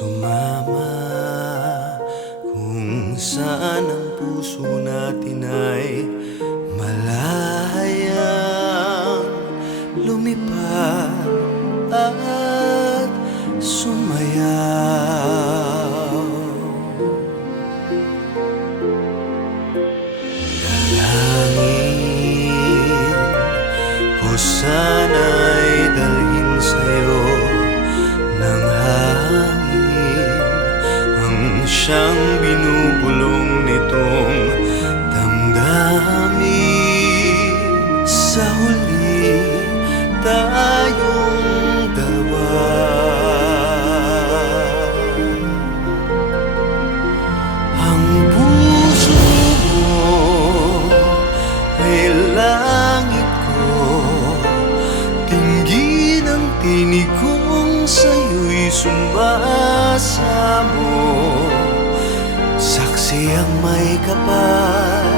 Sumama kung saan ang puso natin ay malayang lumipad at sumayaw. Dalangin ko sana'y dalhin sa'yo ng hangin ang siyang binubulong nitong damdamin. Sa huli tayong dalawa, ang puso mo ay langit ko, tinggin ang tinig kong sa'yo'y sumasamo. Saksi ang may kapal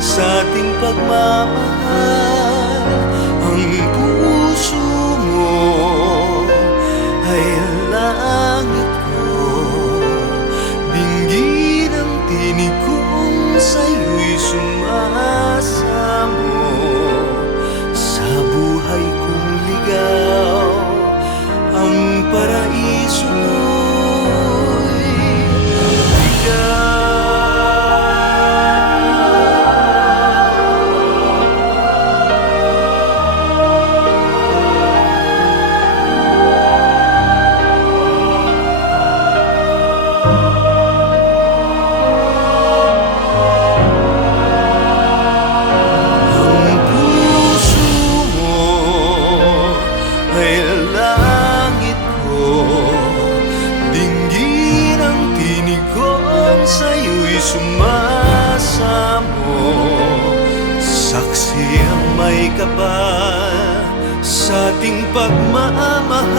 sa ating pagmamahal. Ang puso mo ay langit ko, dinggin ang tinig kong sa'yo'y sumasamo. Sa buhay kong ligaw, ang paraiso mo'y ikaw. Sa'yo'y sumasamo, saksi ang may kapal sa ating pagmamahal.